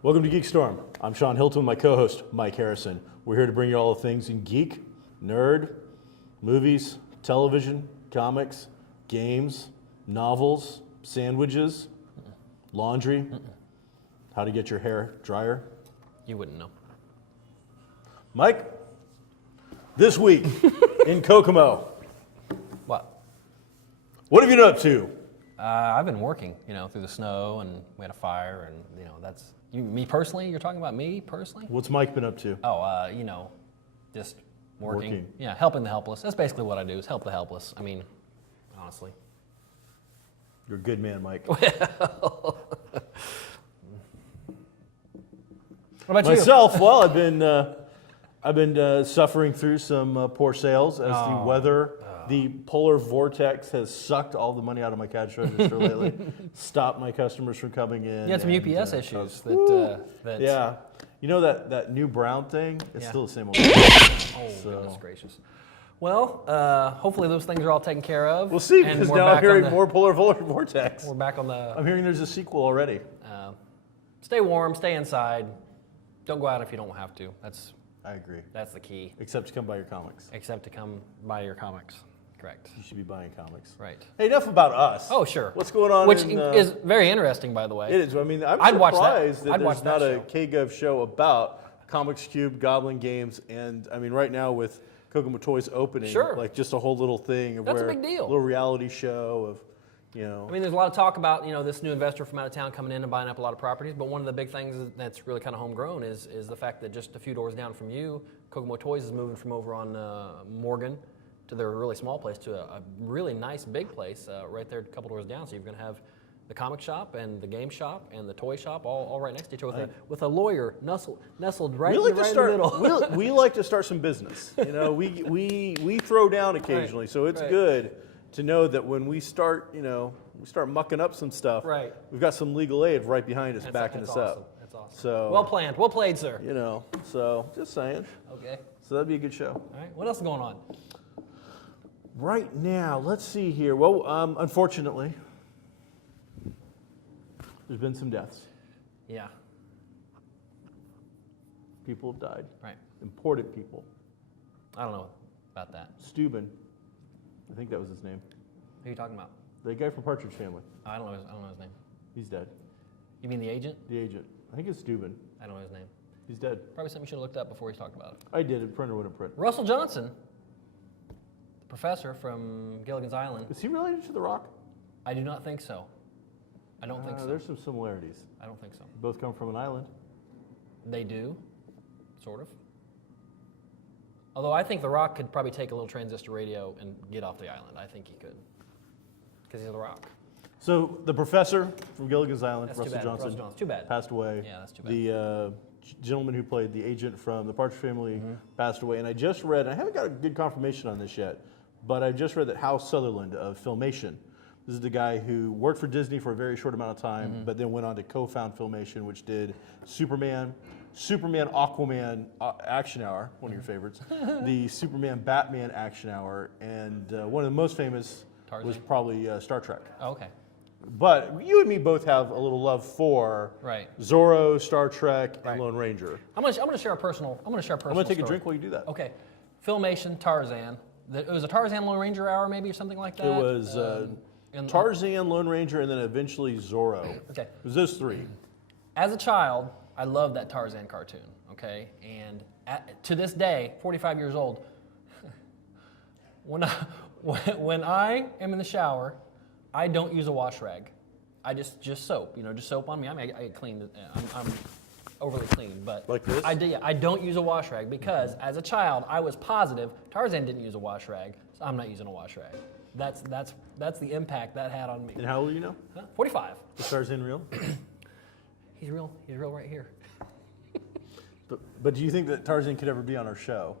Welcome to GeekStorm. I'm Shawn Hilton with my co-host, Mike Harrison. We're here to bring you all the things in geek, nerd, movies, television, comics, games, novels, sandwiches, laundry, how to get your hair drier. You wouldn't know. Mike, this week in Kokomo, what have you been up to? I've been working, through the snow, and we had a fire, and that's me personally. You're talking about me personally? What's Mike been up to? Oh, just working. Yeah, helping the helpless. That's basically what I do, is help the helpless. I mean, honestly. You're a good man, Mike. What about Myself, well, I've been suffering through some poor sales as the weather. The polar vortex has sucked all the money out of my cash register lately. Stopped my customers from coming in. You had some UPS issues that. Yeah. You know that new brown thing? It's still the same old. Goodness gracious. Well, hopefully those things are all taken care of. We'll see, because now I'm hearing more polar vortex. We're back on the... I'm hearing there's a sequel already. Stay warm, stay inside. Don't go out if you don't have to. I agree. That's the key. Except to come buy your comics. Except to come buy your comics. Correct. You should be buying comics. Right. Hey, enough about us. Oh, sure. What's going on? Which is very interesting, by the way. It is. I mean, I'm surprised that there's not a KGov show about Comics Cube, Goblin Games, and I mean, right now with Kokomo Toys opening, like just a whole little thing of That's a big deal. A little reality show of, I mean, there's a lot of talk about this new investor from out of town coming in and buying up a lot of properties. But one of the big things that's really kind of homegrown is the fact that just a few doors down from you, Kokomo Toys is moving from over on Morgan to their really small place to a really nice big place right there, a couple doors down. So you're going to have the comic shop and the game shop and the toy shop all right next to each other with a lawyer nestled right in the middle. We like to start some business. We throw down occasionally, so it's good to know that when we start, we start mucking up some stuff. Right. We've got some legal aid right behind us backing us up. That's awesome. So well planned. Well played, sir. So just saying. Okay. So that'd be a good show. All right. What else is going on? Right now, let's see here. Well, unfortunately, there's been some deaths. Yeah. People have died. Right. Important people. I don't know about that. Steuben, I think that was his name. Who are you talking about? The guy from Partridge Family. I don't know his name. He's dead. You mean the agent? The agent. I think it's Steuben. I don't know his name. He's dead. Probably something you should have looked up before you talked about it. I did. It printer wouldn't print. Russell Johnson, the professor from Gilligan's Island. Is he related to The Rock? I do not think so. I don't think so. There's some similarities. I don't think so. Both come from an island. They do, sort of. Although I think The Rock could probably take a little transistor radio and get off the island. I think he could, because he's The Rock. So the professor from Gilligan's Island, That's Russell Johnson, too bad. passed away. Yeah, that's too bad. The gentleman who played the agent from the Partridge Family passed away. And I just read, I haven't got a good confirmation on this yet, but I just read that Hal Sutherland of Filmation, this is the guy who worked for Disney for a very short amount of time, but then went on to co-found Filmation, which did Superman, Aquaman Action Hour, one of your favorites, the Superman, Batman Action Hour, and one of the most famous was probably Star Trek. Oh, okay. But you and me both have a little love for Zorro, Star Trek, and Lone Ranger. I'm gonna share a personal. I'm gonna take a drink while you do that. Okay. Filmation, Tarzan. It was a Tarzan Lone Ranger hour, maybe, or something like that. It was Tarzan, Lone Ranger, and then eventually Zorro. Okay. It was those three. As a child, I loved that Tarzan cartoon. Okay, and to this day, 45 years old, when I am in the shower, I don't use a wash rag. I just soap, just soap on me. I mean, I get clean. I'm overly clean, but like this? I don't use a wash rag because as a child, I was positive Tarzan didn't use a wash rag, so I'm not using a wash rag. That's the impact that had on me. And how old are you now? 45. Is Tarzan real? He's real right here. But do you think that Tarzan could ever be on our show?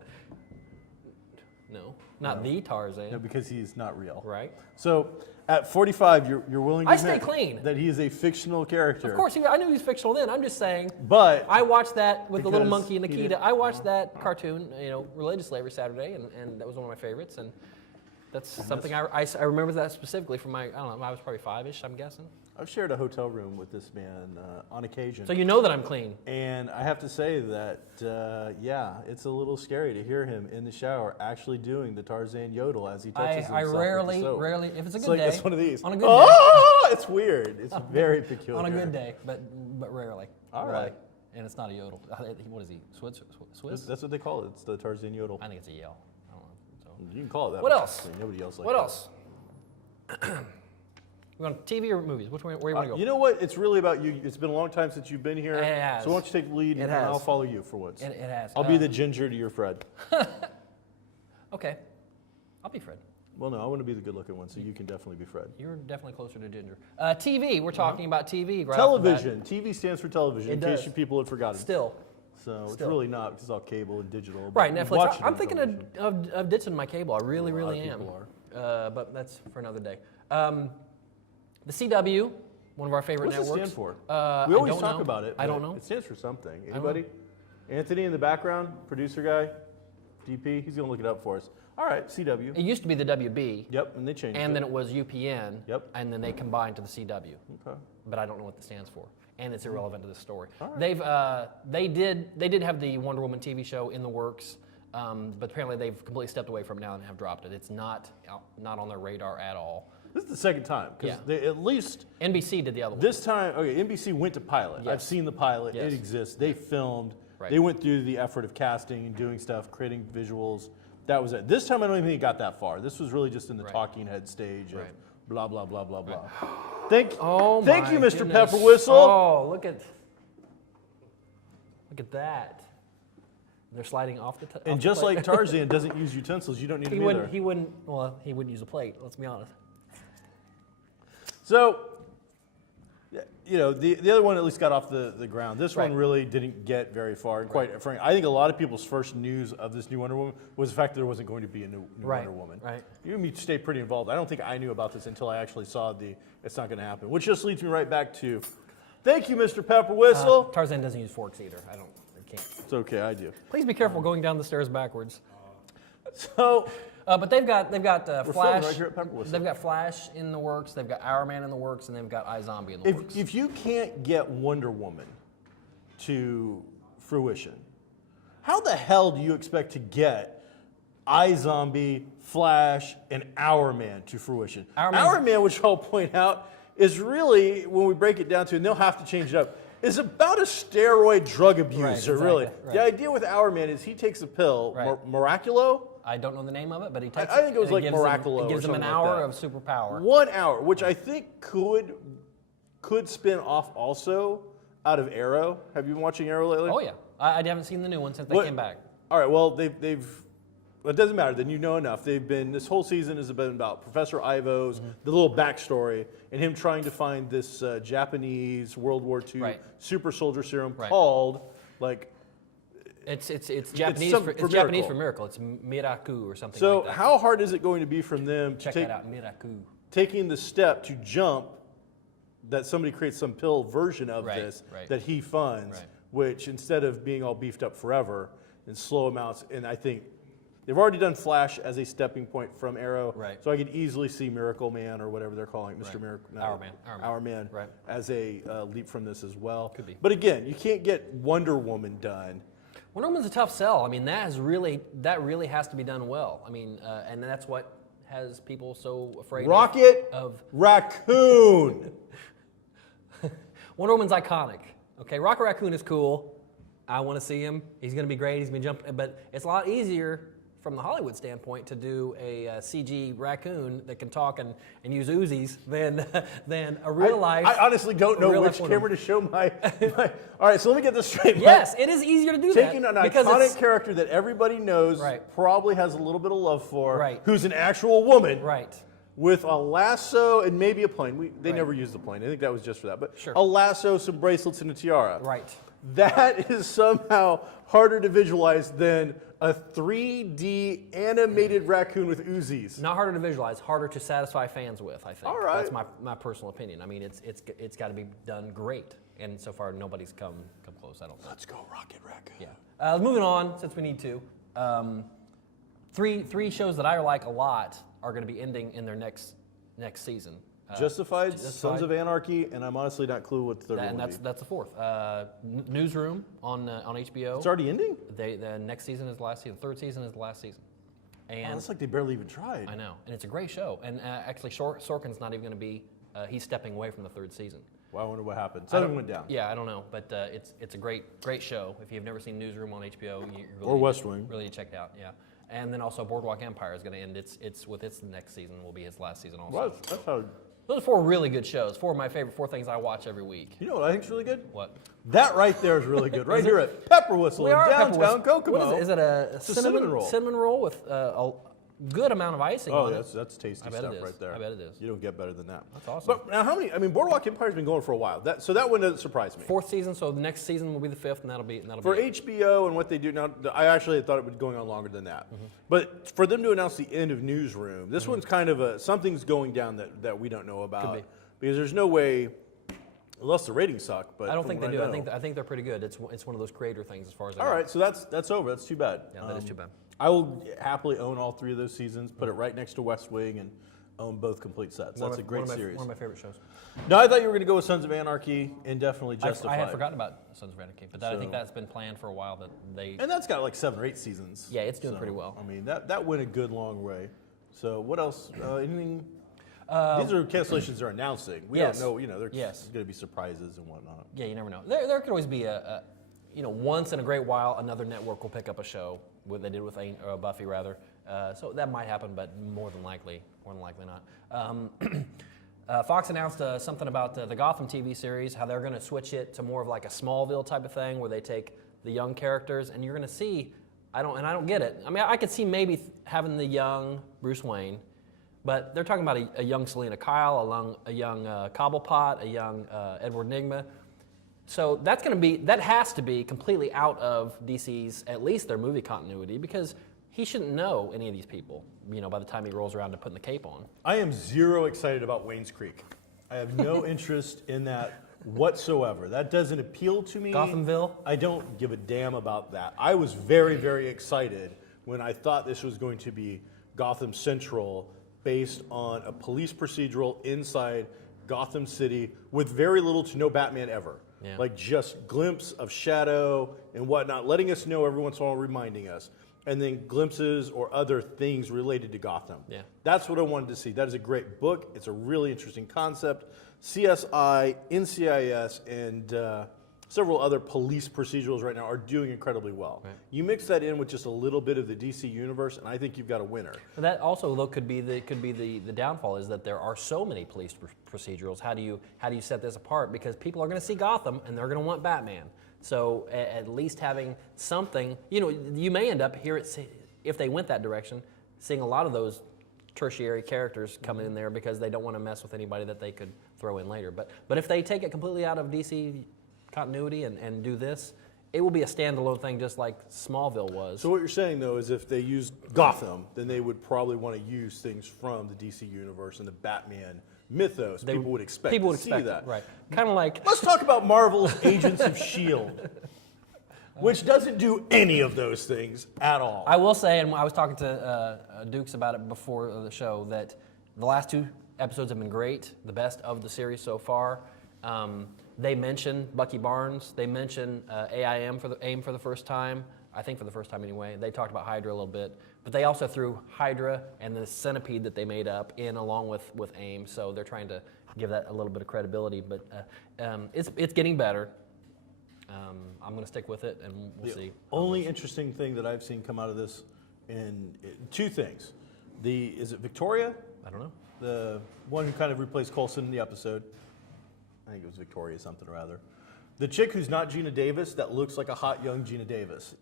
No, not the Tarzan. No, because he's not real. Right. So at 45, you're willing to I stay admit clean. that he is a fictional character. Of course, I knew he was fictional then. I'm just saying. But I watched that with the little because monkey and he Nikita. didn't- I watched that cartoon, religiously every Saturday, and that was one of my favorites. And that's something I remember that specifically from I don't know, I was probably 5-ish, I'm guessing. I've shared a hotel room with this man on occasion. So you know that I'm clean. And I have to say that, it's a little scary to hear him in the shower actually doing the Tarzan yodel as he touches himself. I with the rarely, soap. if it's a It's good like day. it's one of these. On a good day. Oh, it's weird. It's very peculiar. On a good day, but rarely. All Rarely. right. And it's not a yodel. What is he? Swiss? That's what they call it. It's the Tarzan yodel. I think it's a yell. I don't know. So. You can call it that. What but else? Nobody else. What else? We on TV or movies? Where you want to go? You know what? It's really about you. It's been a long time since you've been here. It has. So why don't you take the lead, It and has. I'll follow you for once. It has. I'll be the Ginger to your Fred. Okay. I'll be Fred. Well, no, I want to be the good-looking one, so you can definitely be Fred. You're definitely closer to Ginger. TV. We're talking about TV. Right Television. TV stands for television, in does. case you people had forgotten. Still. So it's Still. really not, because it's all cable and digital. but Right, we Netflix. watch it I'm on thinking television. of ditching my cable. I really, really of am. people But that's for another day. The CW, one of our favorite What's it networks. stand for? I We always don't talk know. about it. I don't but know. It stands for something. know. Anybody? Anthony in the background, producer guy, DP. He's gonna look it up for us. All right, CW. It used to be the WB. Yep, and they changed it. And then it was UPN. Yep. And then they combined to the CW. Okay. But I don't know what that stands for, and it's irrelevant to the story. All right. They did have the Wonder Woman TV show in the works, but apparently they've completely stepped away from it now and have dropped it. It's not on their radar at all. This is the second time, because Yeah. they at least NBC did the other one. this time. Okay, NBC went to pilot. Yes. I've seen the pilot. Yes. It exists. They filmed. Right. They went through the effort of casting and doing stuff, creating visuals. That was it. This time, I don't even think it got that far. This was really just in the Right. talking head stage of Right. blah blah blah blah blah. Thank you, my Mr. goodness. Pepper Whistle. Oh, look at that. They're sliding off the. And just like Tarzan doesn't use utensils, you don't need he them either. wouldn't. Well, he wouldn't use a plate. Let's be honest. So, the other one at least got off the ground. This one Right. really didn't get very far. And quite frankly, I think a lot of people's first news of this new Wonder Woman was the fact that there wasn't going to be a new Right, Wonder Woman. right. You and me stayed pretty involved. I don't think I knew about this until I actually saw it's not going to happen. Which just leads me right back to, thank you, Mr. Pepper Whistle. Tarzan doesn't use forks either. I can't. It's okay, I do. Please be careful going down the stairs backwards. So, But they've got We're Flash. filming right here at Pepper Whistle. They've got Flash in the works. They've got Hour Man in the works, and they've got iZombie in the works. if you can't get Wonder Woman to fruition, how the hell do you expect to get iZombie, Flash, and Hour Man to fruition? Hour Man, which I'll point out, is really, when we break it down to, and they'll have to change it up, is about a steroid drug abuser, exactly, really. right. The idea with Hour Man is he takes a pill, Right. Miraculo? I don't know the name of it, but he takes I think it was and like gives him- Miraculo It gives or him an something like hour that. of superpower. 1 hour, which I think could spin off also out of Arrow. Have you been watching Arrow lately? Oh yeah, I haven't seen the new one since they What- came back. All right, well, well, it doesn't matter, then you know enough. This whole season has been about Professor Ivo's, the little backstory, and him trying to find this Japanese World War II Right. super soldier serum Right. called, like, It's Japanese. some- For, for it's Japanese miracle. for miracle. It's Miraku or something so like that. how hard is it going to be from them to Check that out, Miraku. taking the step to jump that somebody creates some pill version of Right, this right. that he funds, Right. which instead of being all beefed up forever in slow amounts, and I think they've already done Flash as a stepping point from Arrow, Right. so I could easily see Miracle Man or whatever they're calling it, Mr. Right. Miracle, Hour Man. Man, Right. as a leap from this as well. Could be. But again, you can't get Wonder Woman done. Wonder Woman's a tough sell. I mean, that really has to be done well. I mean, and that's what has people so afraid Rocket of Raccoon. Wonder Woman's iconic. Okay, Rocket Raccoon is cool. I want to see him. He's going to be great. He's going to jump, but it's a lot easier from the Hollywood standpoint to do a CG raccoon that can talk and use Uzis than a real life. I honestly don't know real which life camera to show my. All right, so let me get this straight. Yes, it is easier to do that. Taking an because iconic it's- character that everybody knows, Right. probably has a little bit of love for, Right. who's an actual woman, Right. with a lasso and maybe a plane. They Right. never used the plane. I think that was just for that. But Sure. a lasso, some bracelets, and a tiara. Right. That is somehow harder to visualize than a 3D animated raccoon with Uzis. Not harder to visualize, harder to satisfy fans with, I think. All right. That's my personal opinion. I mean, it's got to be done great. And so far, nobody's come close, I don't think. Let's go Rocket Raccoon. Yeah. Moving on, since we need to. Three shows that I like a lot are going to be ending in their next season. Justified, Sons of Anarchy, and I'm honestly not clue what the third one will be. That's the fourth. Newsroom on HBO. It's already ending? The next season is the last season. Third season is the last season. And It's like they barely even tried. I know, and it's a great show. And actually, Sorkin's not even going to be. He's stepping away from the third season. Well, I wonder what happened. Something went down. Yeah, I don't know, but it's a great show. If you've never seen Newsroom on HBO, you really Or West Wing. really need to check it out. Yeah, and then also Boardwalk Empire is going to end. It's with its next season will be his last season also. Well, that's how. Those are four really good shows. Four of my favorite things I watch every week. You know what I think's really good? What? That right there is really good. Right here at Pepper Whistle in downtown Kokomo. What is it? Is it a It's a cinnamon roll. Cinnamon roll with a good amount of icing Oh, on it. that's tasty I bet stuff it is. right there. I bet it is. You don't get better than that. That's awesome. But now, Boardwalk Empire's been going for a while. So that one doesn't surprise me. Fourth season, so the next season will be the fifth, and that'll be For it. HBO and what they do now, I actually thought it would be going on longer than that. But for them to announce the end of Newsroom, this one's kind of something's going down that we don't know about. Could be. Because there's no way, unless the ratings suck. But I don't from think they what do. know- I think they're pretty good. It's one of those creator things as far as I All know. right, so that's over. That's too bad. Yeah, that is too bad. I will happily own all three of those seasons, put it right next to West Wing, and own both complete sets. That's a great series. One of my favorite shows. No, I thought you were going to go with Sons of Anarchy, and definitely Justified. I had forgotten about Sons of Anarchy, but I think that's been planned for a while. That they And that's got like 7 or 8 seasons. Yeah, it's doing pretty well. I mean, that went a good long way. So what else? Anything? These are cancellations they're announcing. We yes. don't know. There's Yes. going to be surprises and whatnot. Yeah, you never know. There could always be a once in a great while another network will pick up a show. What they did with Buffy rather. So that might happen, but more than likely not. Fox announced something about the Gotham TV series, how they're going to switch it to more of like a Smallville type of thing, where they take the young characters, and you're going to see. I don't get it. I mean, I could see maybe having the young Bruce Wayne, but they're talking about a young Selena Kyle, a young Cobblepot, a young Edward Nygma. So that has to be completely out of DC's, at least their movie continuity, because he shouldn't know any of these people, by the time he rolls around to putting the cape on. I am zero excited about Wayne's Creek. I have no interest in that whatsoever. That doesn't appeal to me. Gothamville? I don't give a damn about that. I was very, very excited when I thought this was going to be Gotham Central based on a police procedural inside Gotham City with very little to no Batman ever. Yeah. Like just glimpse of shadow and whatnot, letting us know every once in a while, reminding us. And then glimpses or other things related to Gotham. Yeah. That's what I wanted to see. That is a great book. It's a really interesting concept. CSI, NCIS, and several other police procedurals right now are doing incredibly well. Right. You mix that in with just a little bit of the DC universe, and I think you've got a winner. But that also, though, could be the downfall is that there are so many police procedurals. How do you set this apart? Because people are going to see Gotham and they're going to want Batman. So at least having something, you may end up here if they went that direction, seeing a lot of those tertiary characters come in there because they don't want to mess with anybody that they could throw in later. But if they take it completely out of DC continuity and do this, it will be a standalone thing, just like Smallville was. So what you're saying, though, is if they used Gotham, then they would probably want to use things from the DC universe and the Batman mythos. People would expect to see that. Right. Kind of like... Let's talk about Marvel's Agents of S.H.I.E.L.D., which doesn't do any of those things at all. I will say, and I was talking to Dukes about it before the show, that the last 2 episodes have been great, the best of the series so far. They mention Bucky Barnes. They mention AIM for the first time. I think for the first time anyway. They talked about Hydra a little bit. But they also threw Hydra and the centipede that they made up in along with AIM. So they're trying to give that a little bit of credibility. But it's getting better. I'm going to stick with it, and we'll see. Only interesting thing that I've seen come out of this, and 2 things. Is it Victoria? I don't know. The one who kind of replaced Coulson in the episode. I think it was Victoria something or other. The chick who's not Gina Davis that looks like a hot young Gina Davis.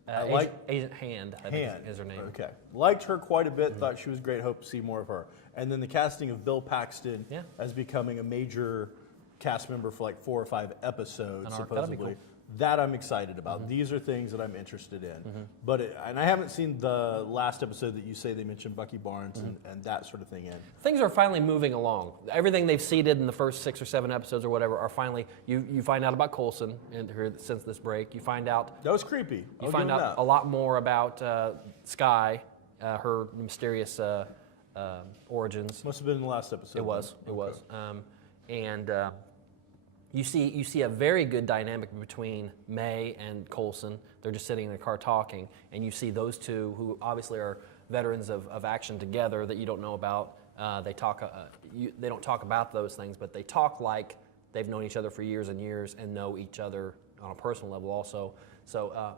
Agent Hand, I think is her name. Okay. Liked her quite a bit, thought she was great, hope to see more of her. And then the casting of Bill Paxton as becoming a major cast member for like 4 or 5 episodes, supposedly. Cool. That I'm excited about. These are things that I'm interested in. And I haven't seen the last episode that you say they mentioned Bucky Barnes and that sort of thing in. Things are finally moving along. Everything they've seeded in the first 6 or 7 episodes or whatever are finally, you find out about Coulson since this break. You find out... That was creepy. You find out a lot more about Skye, her mysterious origins. Must have been in the last episode. It was. You see a very good dynamic between May and Coulson. They're just sitting in the car talking, and you see those two, who obviously are veterans of action together that you don't know about. They don't talk about those things, but they talk like they've known each other for years and years and know each other on a personal level also. So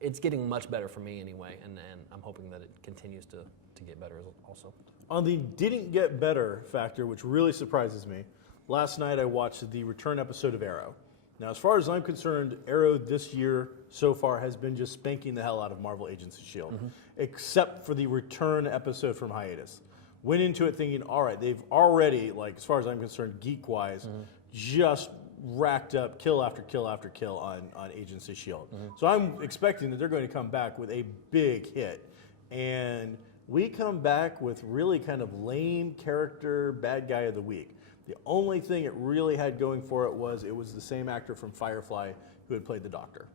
it's getting much better for me anyway, and I'm hoping that it continues to get better also. On the didn't get better factor, which really surprises me, last night I watched the return episode of Arrow. Now, as far as I'm concerned, Arrow this year so far has been just spanking the hell out of Marvel Agents of S.H.I.E.L.D., except for the return episode from hiatus. Went into it thinking, all right, they've already, like as far as I'm concerned, geek-wise, just racked up kill after kill after kill on Agents of S.H.I.E.L.D. So I'm expecting that they're going to come back with a big hit. And we come back with really kind of lame character bad guy of the week. The only thing it really had going for it was the same actor from Firefly who had played the Doctor.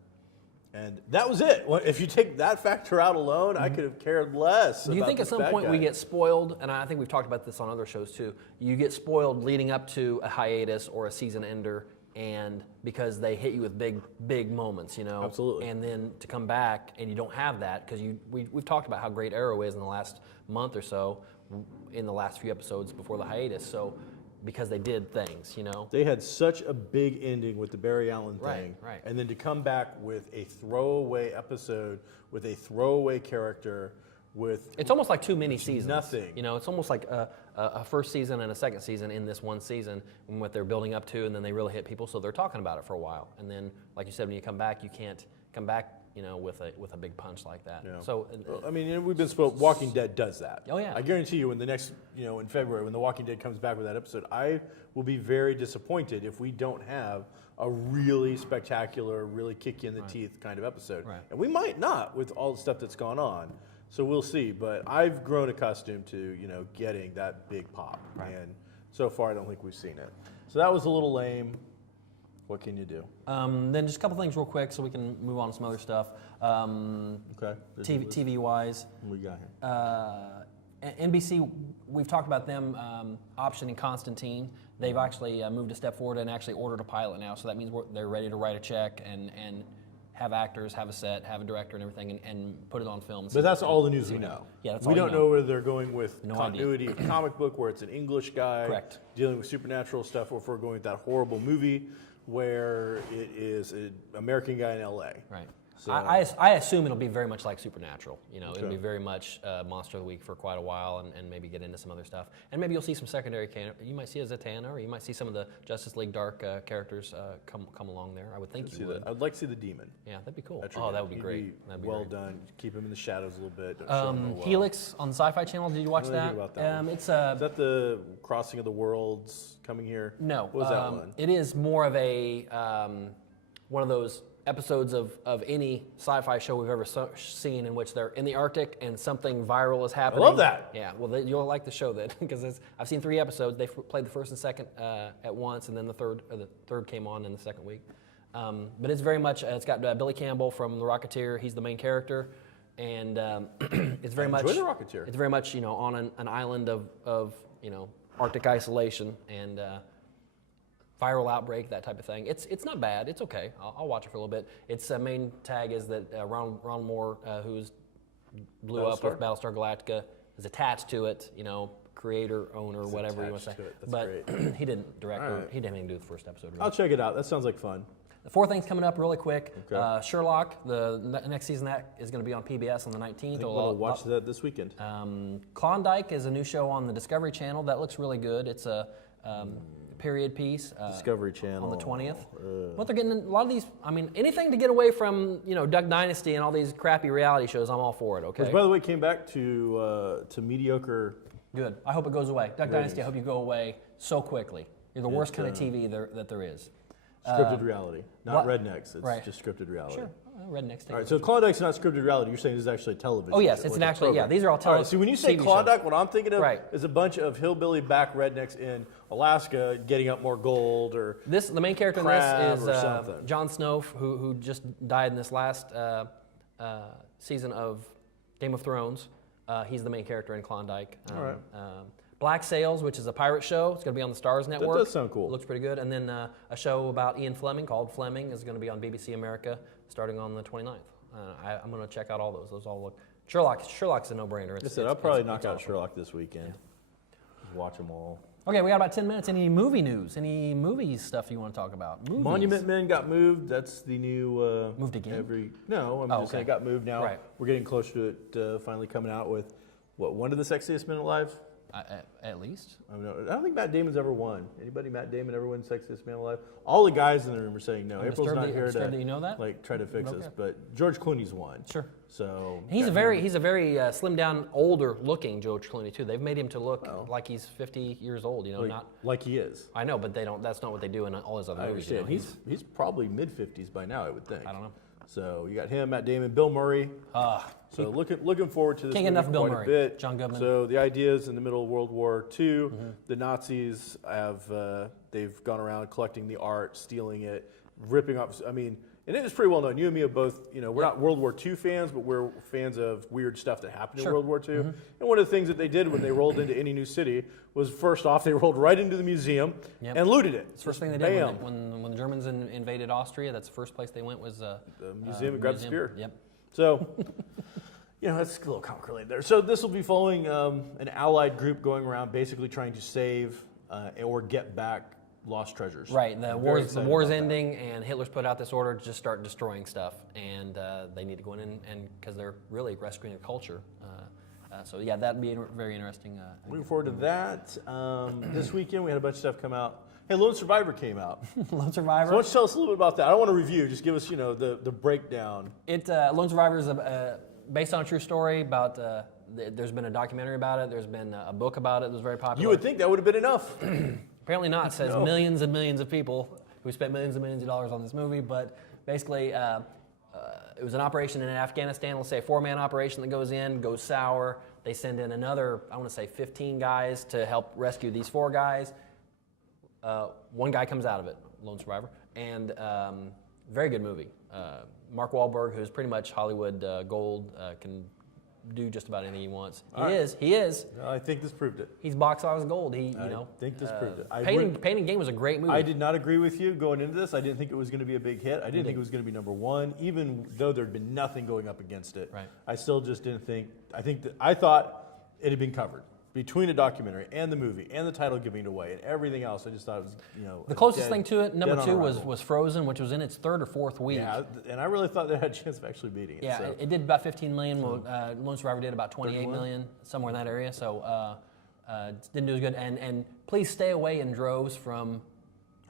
And that was it. Well, if you take that factor out alone, I could have cared less. Do you think at some point we get spoiled, and I think we've talked about this on other shows too, you get spoiled leading up to a hiatus or a season ender, and because they hit you with big moments, Absolutely. And then to come back and you don't have that, because we've talked about how great Arrow is in the last month or so, in the last few episodes before the hiatus. So because they did things, They had such a big ending with the Barry Allen thing. Right. And then to come back with a throwaway episode, with a throwaway character, with... It's almost like 2 mini seasons. Nothing. It's almost like a first season and a second season in this one season, and what they're building up to, and then they really hit people, so they're talking about it for a while. And then, like you said, when you come back, you can't come back with a big punch like that. Yeah. So, I mean, we've been spoke. Walking Dead does that. Oh yeah. I guarantee you, in the next, in February, when The Walking Dead comes back with that episode, I will be very disappointed if we don't have a really spectacular, really kick you in the teeth kind of episode. Right. And we might not with all the stuff that's gone on. So we'll see. But I've grown accustomed to, getting that big pop. Right. And so far, I don't think we've seen it. So that was a little lame. What can you do? Then just a couple things real quick so we can move on to some other stuff. Okay. TV-wise. What we got here? NBC, we've talked about them optioning Constantine. They've actually moved a step forward and actually ordered a pilot now, so that means they're ready to write a check and have actors, have a set, have a director and everything, and put it on film. But that's all the news we know. Yeah, that's we all don't know whether they're going with No continuity of comic book, where it's an English guy Correct. dealing with supernatural stuff, or if we're going with that horrible movie where it is an American guy in L.A. Right. So, I assume it'll be very much like Supernatural. It'll Okay. be very much Monster of the Week for quite a while, and maybe get into some other stuff. And maybe you'll see some secondary. You might see a Zatanna, or you might see some of the Justice League Dark characters come along there. I would think you would. I'd like to see the Demon. Yeah, that'd be cool. That's That would be He'd great. That'd be well great. done. Keep him in the shadows a little bit. Don't show him real well. Helix on the Sci-Fi Channel. Did you watch What do you that? think about that one? It's Is that the Crossing of the Worlds coming here? no. What was that one? It is more of a one of those episodes of any sci-fi show we've ever seen in which they're in the Arctic and something viral is happening. love that. Yeah, well, you'll like the show then, because I've seen 3 episodes. They played the first and second at once, and then the third came on in the second week. But it's very much, it's got Billy Campbell from The Rocketeer. He's the main character, and it's very much. Enjoy The Rocketeer. It's very much on an island of Arctic isolation and. Viral outbreak, that type of thing. It's not bad. It's okay. I'll watch it for a little bit. Its main tag is that Ron Moore, who's blew up with Battlestar Galactica, is attached to it. Creator, owner, whatever you want to say. That's but great. he didn't direct it. All right. He didn't have anything to do with the first episode. Really. I'll check it out. That sounds like fun. The 4th thing's coming up really quick. Okay. Sherlock, the next season that is going to be on PBS on the 19th. I think we'll watch that this weekend. Klondike is a new show on the Discovery Channel that looks really good. It's a period piece. Discovery Channel. On the 20th. But they're getting a lot of these, I mean, anything to get away from, Duck Dynasty and all these crappy reality shows, I'm all for it, okay? Which, by the way, came back to mediocre. Good. I hope it goes away. Duck Dynasty, I hope you go away so quickly. You're the worst kind of TV that there is. Scripted reality, not rednecks. It's just scripted reality. Sure. Rednecks. All right, so Klondike's not scripted reality. You're saying this is actually a television Oh, yes, show, it's like an actually, program. these are all All right, so when you say TV Klondike, shows. what I'm thinking of Right. is a bunch of hillbilly back rednecks in Alaska getting up more gold or the main character in crab this or is something. Jon Snow, who just died in this last season of Game of Thrones. He's the main character in Klondike. All right. Black Sails, which is a pirate show. It's going to be on the Starz Network. That does sound cool. Looks pretty good. And then a show about Ian Fleming called Fleming is going to be on BBC America starting on the 29th. I'm going to check out all those. Those all look. Sherlock's a no-brainer. Like I said, I'll probably knock out Sherlock this weekend. Just watch them all. Okay, we got about 10 minutes. Any movie news? Any movie stuff you want to talk about? Movies. Monument Men got moved. That's the new. Moved again? No, I'm just saying it got moved now. Right. We're getting close to it finally coming out with, one of the sexiest men alive? At least. I don't think Matt Damon's ever won. Anybody Matt Damon ever win Sexiest Man Alive? All the guys in the room are saying no. April's not here to that you know that? try to fix us, but George Clooney's won. Sure. So he's a very slimmed down, older looking George Clooney too. They've made him to look like he's 50 years old. Not like he is. I know, but they don't. That's not what they do in all his other I movies. understand. He's probably mid-50s by now, I would think. I don't know. So you got him, Matt Damon, Bill Murray. So looking forward to this. Can't get enough of Bill quite Murray. A bit. John Goodman. So the idea is in the middle of World War II, the Nazis they've gone around collecting the art, stealing it, ripping off. I mean, and it is pretty well known. You and me are both, we're not World War II fans, but we're fans of weird stuff that happened in World War II. And one of the things that they did when they rolled into any new city was, first off, they rolled right into the museum and looted it. It's the first thing they did when the Germans invaded Austria. That's the first place they went was the museum and grabbed the spear. Yep. So, that's a little comic related there. So this will be following an allied group going around basically trying to save or get back lost treasures. Right. The war's ending, and Hitler's put out this order to just start destroying stuff, and they need to go in and because they're really rescuing their culture. So that'd be very interesting. Looking forward to that. This weekend we had a bunch of stuff come out. Hey, Lone Survivor came out. Lone Survivor. So why don't you tell us a little bit about that? I don't want to review. Just give us, the breakdown. Lone Survivor is based on a true story about. There's been a documentary about it. There's been a book about it that was very popular. You would think that would have been enough. Apparently not. It says millions and millions of people who spent millions and millions of dollars on this movie, but basically it was an operation in Afghanistan, let's say a 4-man operation that goes sour. They send in another, I want to say 15 guys to help rescue these 4 guys. One guy comes out of it, Lone Survivor, and very good movie. Mark Wahlberg, who's pretty much Hollywood gold, can do just about anything he wants. He is. I think this proved it. He's box office gold. I think this proved it. Painting Game was a great movie. I did not agree with you going into this. I didn't think it was going to be a big hit. I didn't think it was going to be number 1, even though there'd been nothing going up against it. Right. I still just didn't think. I thought it had been covered between the documentary and the movie and the title giving it away and everything else. I just thought it was, the closest thing to it, number 2 was Frozen, which was in its 3rd or 4th week. Yeah, and I really thought they had a chance of actually beating it. Yeah, so. it did about 15 million. Lone Survivor did about 28 million, somewhere in that area. So didn't do as good. And please stay away in droves from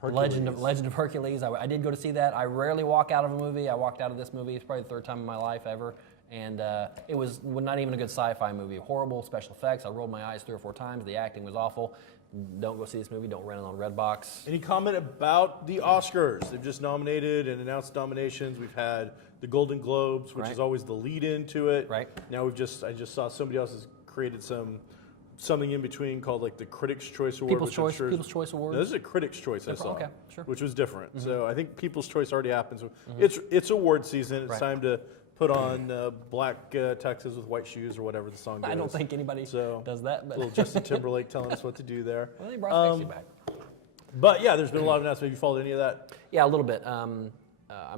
Legend of Hercules. I did go to see that. I rarely walk out of a movie. I walked out of this movie. It's probably the 3rd time in my life ever. And it was not even a good sci-fi movie. Horrible special effects. I rolled my eyes 3 or 4 times. The acting was awful. Don't go see this movie. Don't rent it on Redbox. Any comment about the Oscars? They've just nominated and announced nominations. We've had the Golden Globes, which is always the lead-in to it. Right. Now I just saw somebody else has created something in between called like the Critics' Choice Award. People's Choice Award. No, this is a Critics' Choice I saw, okay, sure. which was different. So I think People's Choice already happened. So it's award season. It's time to put on black tuxes with white shoes or whatever the song goes. I don't think anybody does that. But little Justin Timberlake telling us what to do there. Well, they brought Spacey back. But yeah, there's been a lot of announcements. Have you followed any of that? Yeah, a little bit. I'm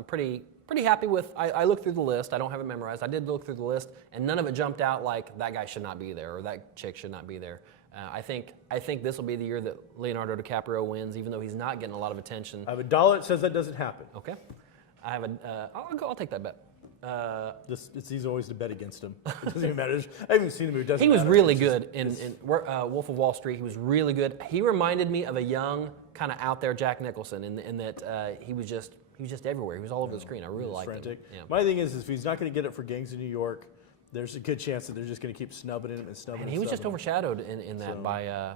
pretty happy with. I looked through the list. I don't have it memorized. I did look through the list, and none of it jumped out like that guy should not be there or that chick should not be there. I think this will be the year that Leonardo DiCaprio wins, even though he's not getting a lot of attention. I have $1 that says that doesn't happen. Okay, I have I'll take that bet. It's easy always to bet against him. It doesn't even matter. I haven't seen the movie. He was really good in Wolf of Wall Street. He was really good. He reminded me of a young kind of out there Jack Nicholson in that he was just everywhere. He was all over the screen. I really liked him. Yeah. My thing is if he's not going to get it for Gangs of New York, there's a good chance that they're just going to keep snubbing him and snubbing him. And he was just overshadowed in that by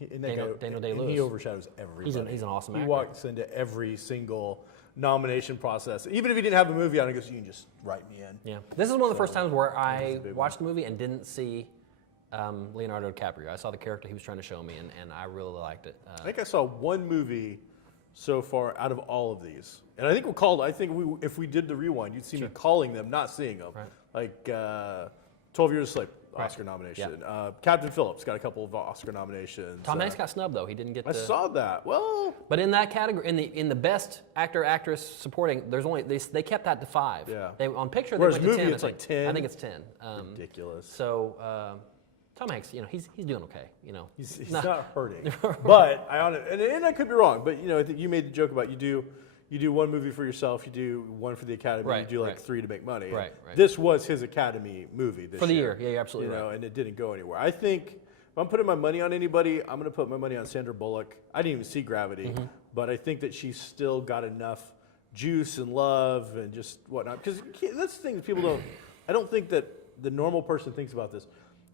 Daniel Day-Lewis. He overshadows everybody. He's an awesome actor. He walks into every single nomination process. Even if he didn't have a movie on, he goes, you can just write me in. Yeah. This is one of the first times where I watched the movie and didn't see Leonardo DiCaprio. I saw the character he was trying to show me, and I really liked it. I think I saw one movie so far out of all of these. And I think if we did the rewind, you'd see me calling them, not seeing them. Right. Like 12 Years a Slave, Oscar nomination. Yeah. Captain Phillips got a couple of Oscar nominations. Tom Hanks got snubbed though. He didn't get. I saw that. Well, but in that category, in the best actor actress supporting, there's only they kept that to 5. Yeah. On picture, whereas they went movie to 10. it's like 10. I think it's 10. Ridiculous. So Tom Hanks, he's doing okay. He's not hurting. But and I could be wrong. But I think you made the joke about you do one movie for yourself, you do one for the Academy, right, you do like 3 to make money. Right. This was his Academy movie this for the year. year. Yeah, you're absolutely right. And it didn't go anywhere. I think if I'm putting my money on anybody, I'm going to put my money on Sandra Bullock. I didn't even see Gravity, but I think that she's still got enough juice and love and just whatnot. Because that's the thing that people don't. I don't think that the normal person thinks about this.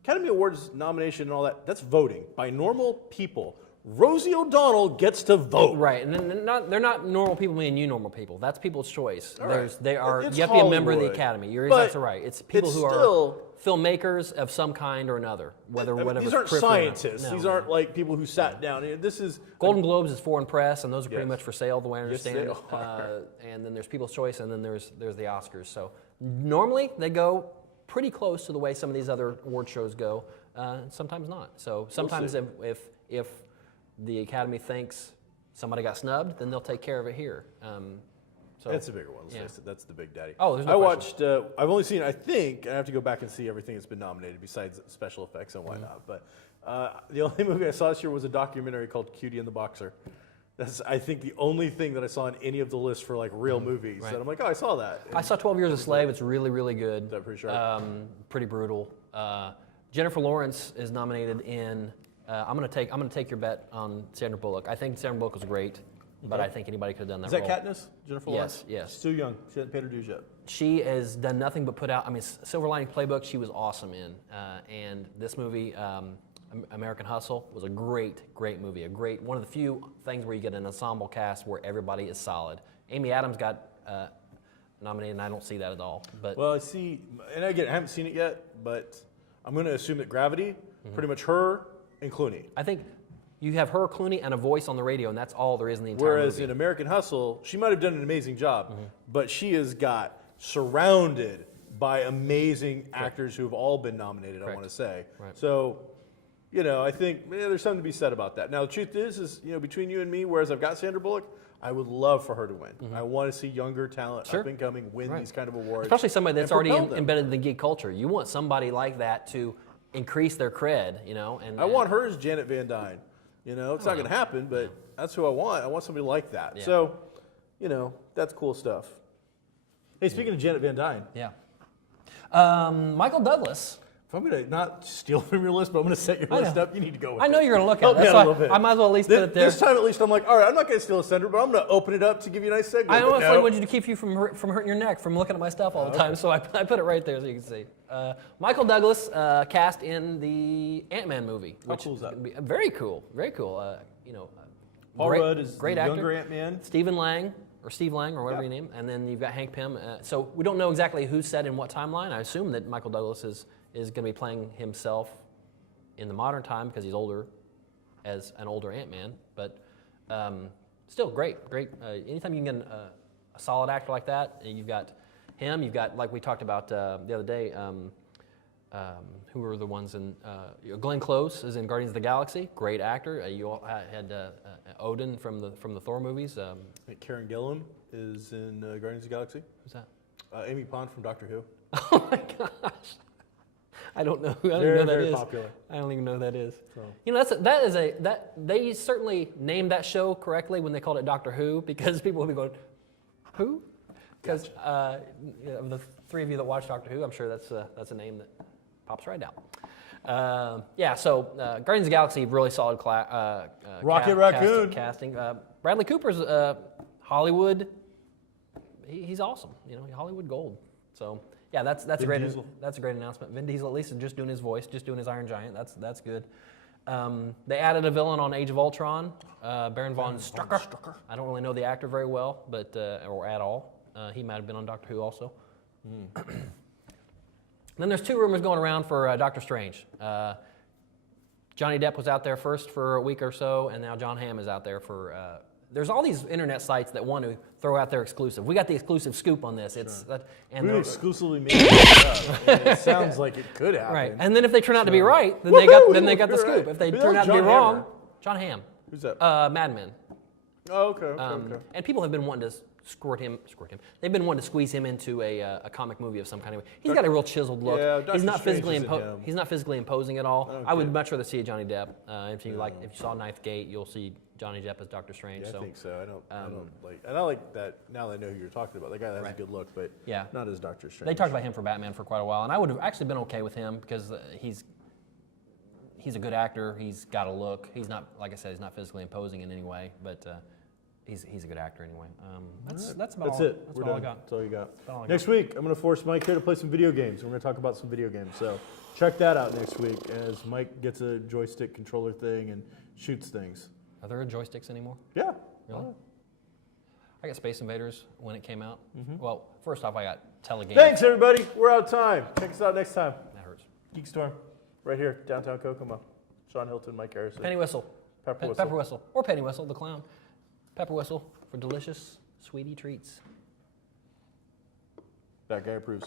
Academy Awards nomination and all that, that's voting by normal people. Rosie O'Donnell gets to vote. Right, and they're not normal people meaning you normal people. That's people's choice. Right. You have to be a Hollywood. member of the Academy. You're But exactly right. It's people who are filmmakers of some kind or another, whatever. These aren't scientists. No, these aren't like people who sat down. This is Golden Globes is foreign press, and those are pretty much for sale, the way I understand. Yes, they are. And then there's People's Choice, and then there's the Oscars. So normally they go pretty close to the way some of these other award shows go. Sometimes not. So sometimes if the Academy thinks somebody got snubbed, then they'll take care of it here. So that's the bigger one. Let's face it, that's the big daddy. Oh, there's no question. I've only seen, I think, I have to go back and see everything that's been nominated besides special effects and whatnot. But the only movie I saw this year was a documentary called Cutie and the Boxer. That's, I think, the only thing that I saw on any of the lists for like real movies. Right. And I'm like, oh, I saw that. I saw 12 Years a Slave. It's really, really good. Is that pretty sharp? Pretty brutal. Jennifer Lawrence is nominated in. I'm gonna take your bet on Sandra Bullock. I think Sandra Bullock was great, but I think anybody could have done that. Is that role. Katniss? Jennifer Lawrence? Yes. She's too young. She hasn't paid her dues yet. She has done nothing but put out. I mean, Silver Lining Playbook. She was awesome in, and this movie, American Hustle, was a great movie. One of the few things where you get an ensemble cast where everybody is solid. Amy Adams got nominated, and I don't see that at all. But well, I see, and again, I haven't seen it yet, but I'm going to assume that Gravity, pretty much her and Clooney. I think you have her, Clooney, and a voice on the radio, and that's all there is in the entire Whereas movie. in American Hustle, she might have done an amazing job, but she has got surrounded by amazing actors who have all been nominated, I want to say. Right. So, I think there's something to be said about that. Now, the truth is between you and me, whereas I've got Sandra Bullock, I would love for her to win. I want to see younger talent, up and coming, win these kind of awards. Especially somebody that's already embedded in the geek culture. You want somebody like that to increase their cred, And I want her as Janet Van Dyne. It's not going to happen, but that's who I want. I want somebody like that. Yeah. So, that's cool stuff. Hey, speaking of Janet Van Dyne. Yeah. Michael Douglas. If I'm going to not steal from your list, but I'm going to set your list up, you need to go with it. I know you're going to look Help at it. me That's out a why little bit. I might as well at least put it there. This time at least I'm like, all right, I'm not going to steal a Sandra, but I'm going to open it up to give you a nice segment. I honestly wanted you to keep you from hurting your neck from looking at my stuff all the time, so I put it right there so you can see. Michael Douglas cast in the Ant-Man movie. How cool is that? Very cool. Very cool. Paul Rudd is great the actor. younger Ant-Man. Steve Lang, or whatever your name. And then you've got Hank Pym. So we don't know exactly who's set in what timeline. I assume that Michael Douglas is going to be playing himself in the modern time because he's older, as an older Ant-Man. But still great. Anytime you can get a solid actor like that, you've got him. You've got, like we talked about the other day, who were the ones in Glenn Close is in Guardians of the Galaxy. Great actor. You all had Odin from the Thor movies. Karen Gillan is in Guardians of the Galaxy. Who's that? Amy Pond from Doctor Who. Oh my gosh. I don't know. I don't even know who that is. Popular. I don't even know who that is. So. That they certainly named that show correctly when they called it Doctor Who, because people would be going, who? Because of the three of you that watch Doctor Who, I'm sure that's a name that pops right out. Yeah, so Guardians of the Galaxy, really solid Rocket Raccoon. casting. Bradley Cooper's Hollywood. He's awesome. You know, Hollywood gold. So yeah, that's a great announcement. Vin Diesel at least is just doing his voice, just doing his Iron Giant. That's good. They added a villain on Age of Ultron, Baron von Strucker. I don't really know the actor very well, but or at all. He might have been on Doctor Who also. Then there's 2 rumors going around for Doctor Strange. Johnny Depp was out there first for a week or so, and now John Hamm is out there for. There's all these internet sites that want to throw out their exclusive. We got the exclusive scoop on this. It's and we exclusively made it up. And it sounds like it could happen. Right, and then if they turn out to be right, then they got the scoop. Right. If they turn out to be wrong, John Hamm. Who's that? Mad Men. Oh, okay. And people have been wanting to squirt him. They've been wanting to squeeze him into a comic movie of some kind. He's got a real chiseled look. Yeah, he's not Strange physically isn't him. He's not physically imposing at all. Okay. I would much rather see a Johnny Depp. If you saw Ninth Gate, you'll see Johnny Depp as Doctor Strange. Yeah, so. I think so. I don't like, and I like that. Now that I know who you're talking about, that guy that has a good look, but not as Doctor Strange. They talked about him for Batman for quite a while, and I would have actually been okay with him because he's a good actor. He's got a look. He's not, like I said, he's not physically imposing in any way, but. He's a good actor anyway. That's about all. It. That's all I got. That's all you got. Next week, I'm going to force Mike here to play some video games. We're going to talk about some video games. So check that out next week as Mike gets a joystick controller thing and shoots things. Are there joysticks anymore? Yeah. Really? I got Space Invaders when it came out. Well, first off, I got Telegames. Thanks, everybody. We're out of time. Check us out next time. That hurts. GeekStorm, right here, downtown Kokomo. Shawn Hilton, Mike Harrison. Penny Whistle. Pepper Whistle. Pepper Whistle. Or Penny Whistle, the clown. Pepper Whistle for delicious, sweetie treats. That guy approves.